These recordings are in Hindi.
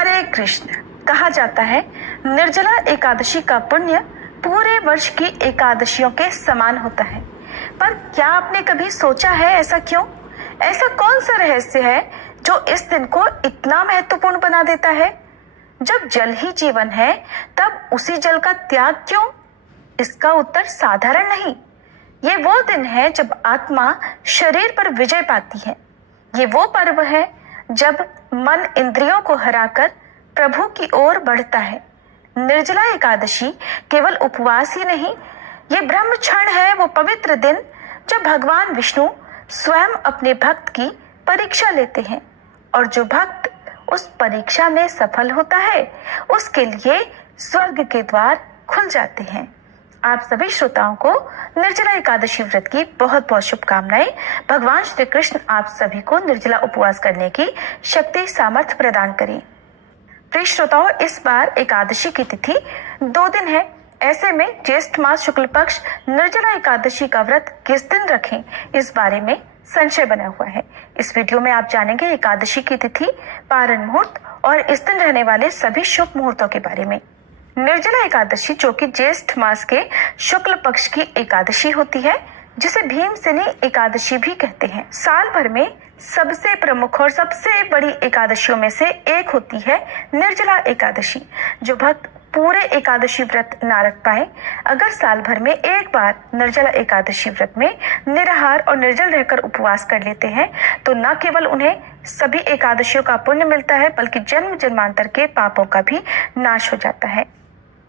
हरे कृष्ण। कहा जाता है निर्जला एकादशी का पुण्य पूरे वर्ष की एकादशियों के समान होता है। पर क्या आपने कभी सोचा है ऐसा क्यों? ऐसा कौन सा रहस्य है जो इस दिन को इतना महत्वपूर्ण बना देता है? जब जल ही जीवन है तब उसी जल का त्याग क्यों? इसका उत्तर साधारण नहीं। ये वो दिन है जब आत्मा शरीर पर विजय पाती है। ये वो पर्व है जब मन इंद्रियों को हराकर प्रभु की ओर बढ़ता है। निर्जला एकादशी केवल उपवास ही नहीं, ये ब्रह्म क्षण है, वो पवित्र दिन जब भगवान विष्णु स्वयं अपने भक्त की परीक्षा लेते हैं और जो भक्त उस परीक्षा में सफल होता है उसके लिए स्वर्ग के द्वार खुल जाते हैं। आप सभी श्रोताओं को निर्जला एकादशी व्रत की बहुत बहुत शुभकामनाएं। भगवान श्री कृष्ण आप सभी को निर्जला उपवास करने की शक्ति सामर्थ्य प्रदान करें। प्रिय श्रोताओं, इस बार एकादशी की तिथि 2 दिन है। ऐसे में ज्येष्ठ मास शुक्ल पक्ष निर्जला एकादशी का व्रत किस दिन रखें, इस बारे में संशय बना हुआ है। इस वीडियो में आप जानेंगे एकादशी की तिथि, पारण मुहूर्त और इस दिन रहने वाले सभी शुभ मुहूर्तों के बारे में। निर्जला एकादशी जो कि ज्येष्ठ मास के शुक्ल पक्ष की एकादशी होती है, जिसे भीमसेनी एकादशी भी कहते हैं। साल भर में सबसे प्रमुख और सबसे बड़ी एकादशियों में से एक होती है निर्जला एकादशी। जो भक्त पूरे एकादशी व्रत ना रख पाए, अगर साल भर में एक बार निर्जला एकादशी व्रत में निराहार और निर्जल रहकर उपवास कर लेते हैं तो न केवल उन्हें सभी एकादशियों का पुण्य मिलता है बल्कि जन्म जन्मांतर के पापों का भी नाश हो जाता है।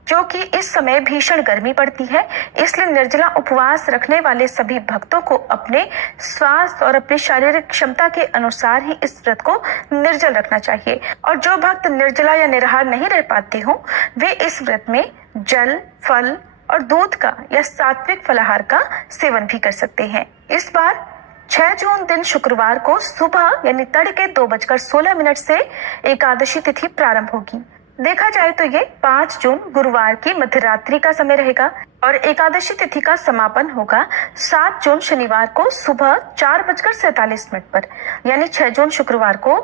जो कि इस समय भीषण गर्मी पड़ती है, इसलिए निर्जला उपवास रखने वाले सभी भक्तों को अपने स्वास्थ्य और अपनी शारीरिक क्षमता के अनुसार ही इस व्रत को निर्जल रखना चाहिए। और जो भक्त निर्जला या निराहार नहीं रह पाते हो, वे इस व्रत में जल, फल और दूध का या सात्विक फलाहार का सेवन भी कर सकते हैं। इस बार 6 जून दिन शुक्रवार को सुबह यानी तड़के 2:16 से एकादशी तिथि प्रारंभ होगी। देखा जाए तो ये 5 जून गुरुवार की मध्यरात्रि का समय रहेगा और एकादशी तिथि का समापन होगा 7 जून शनिवार को सुबह 4:47 पर। यानी 6 जून शुक्रवार को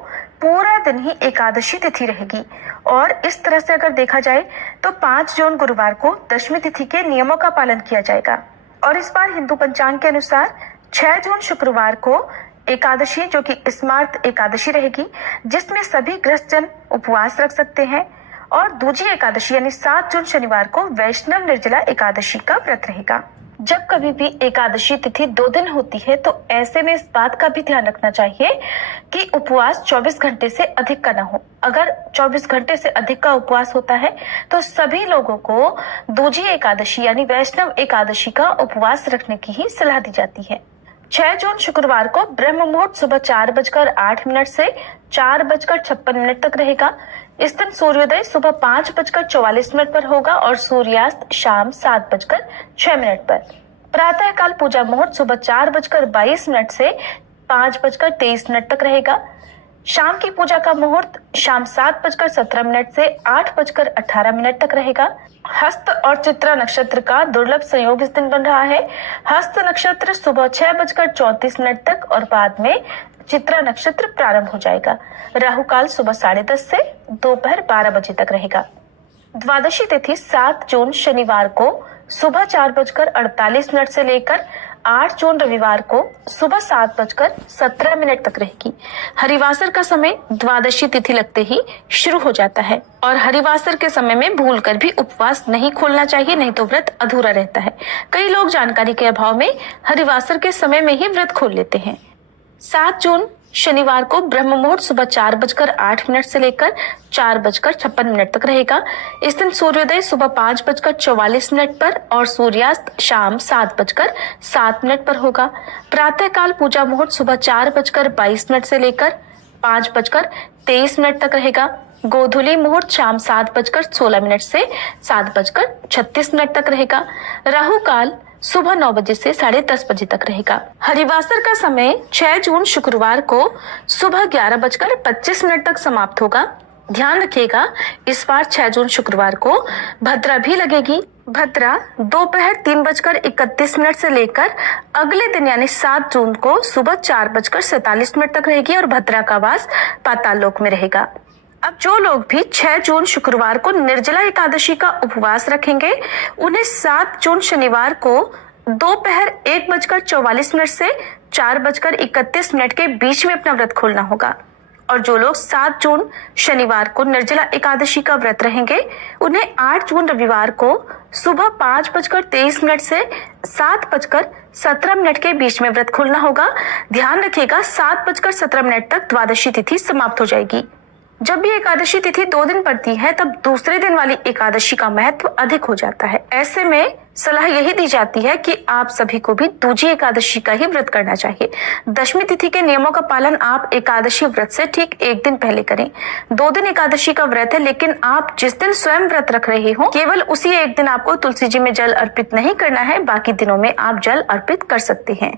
पूरा दिन ही एकादशी तिथि रहेगी। और इस तरह से अगर देखा जाए तो 5 जून गुरुवार को दशमी तिथि के नियमों का पालन किया जाएगा। और इस बार हिंदू पंचांग के अनुसार 6 जून शुक्रवार को एकादशी जो कि स्मार्त एकादशी रहेगी, जिसमें सभी गृहस्थ उपवास रख सकते हैं। और दूजी एकादशी यानी 7 जून शनिवार को वैष्णव निर्जला एकादशी का व्रत रहेगा। जब कभी भी एकादशी तिथि 2 दिन होती है तो ऐसे में इस बात का भी ध्यान रखना चाहिए कि उपवास 24 घंटे से अधिक का ना हो। अगर 24 घंटे से अधिक का उपवास होता है तो सभी लोगों को दूजी एकादशी यानी वैष्णव एकादशी का उपवास रखने की ही सलाह दी जाती है। 6 जून शुक्रवार को ब्रह्म मुहूर्त सुबह 4:08 से 4:56 तक रहेगा। इस दिन सूर्योदय सुबह 5:44 पर होगा और सूर्यास्त शाम 7:06 पर। प्रातः काल पूजा मुहूर्त सुबह 4:22 से 5:23 तक रहेगा। शाम की पूजा का मुहूर्त शाम 7:17 से 8:18 तक रहेगा। हस्त और चित्रा नक्षत्र का दुर्लभ संयोग इस दिन बन रहा है। हस्त नक्षत्र सुबह 6:34 तक और बाद में चित्रा नक्षत्र प्रारंभ हो जाएगा। राहु काल सुबह 10:30 से दोपहर 12 बजे तक रहेगा। द्वादशी तिथि 7 जून शनिवार को सुबह 4:48 से लेकर 8 जून रविवार को सुबह 7:17 तक रहेगी। हरिवासर का समय द्वादशी तिथि लगते ही शुरू हो जाता है और हरिवासर के समय में भूलकर भी उपवास नहीं खोलना चाहिए, नहीं तो व्रत अधूरा रहता है। कई लोग जानकारी के अभाव में हरिवासर के समय में ही व्रत खोल लेते हैं। 7 जून शनिवार को ब्रह्म मुहूर्त सुबह 4:08 से लेकर 4:56 तक रहेगा। इस दिन सूर्योदय सुबह 5:44 पर और सूर्यास्त शाम 7:07 पर होगा। प्रातः काल पूजा मुहूर्त सुबह 4:22 से लेकर 5:23 तक रहेगा। गोधूली मुहूर्त शाम 7:16 से 7:36 तक रहेगा। राहु काल सुबह 9 बजे से 10:30 बजे तक रहेगा। हरिवासर का समय 6 जून शुक्रवार को सुबह 11:25 तक समाप्त होगा। ध्यान रखिएगा, इस बार 6 जून शुक्रवार को भद्रा भी लगेगी। भद्रा दोपहर 3:31 से लेकर अगले दिन यानी 7 जून को सुबह 4:47 तक रहेगी और भद्रा का वास पाताल लोक में रहेगा। अब जो लोग भी 6 जून शुक्रवार को निर्जला एकादशी का उपवास रखेंगे, उन्हें 7 जून शनिवार को दोपहर 1:44 से 4:31 के बीच में अपना व्रत खोलना होगा। और जो लोग 7 जून शनिवार को निर्जला एकादशी का व्रत रहेंगे, उन्हें 8 जून रविवार को सुबह 5:23 से 7:17 के बीच में व्रत खोलना होगा। ध्यान रखिएगा, 7:17 तक द्वादशी तिथि समाप्त हो जाएगी। जब भी एकादशी तिथि 2 दिन पड़ती है, तब दूसरे दिन वाली एकादशी का महत्व अधिक हो जाता है। ऐसे में सलाह यही दी जाती है कि आप सभी को भी दूजी एकादशी का ही व्रत करना चाहिए। दशमी तिथि के नियमों का पालन आप एकादशी व्रत से ठीक 1 दिन पहले करें। 2 दिन एकादशी का व्रत है, लेकिन आप जिस दिन स्वयं व्रत रख रहे हो, केवल उसी एक दिन आपको तुलसी जी में जल अर्पित नहीं करना है, बाकी दिनों में आप जल अर्पित कर सकते हैं।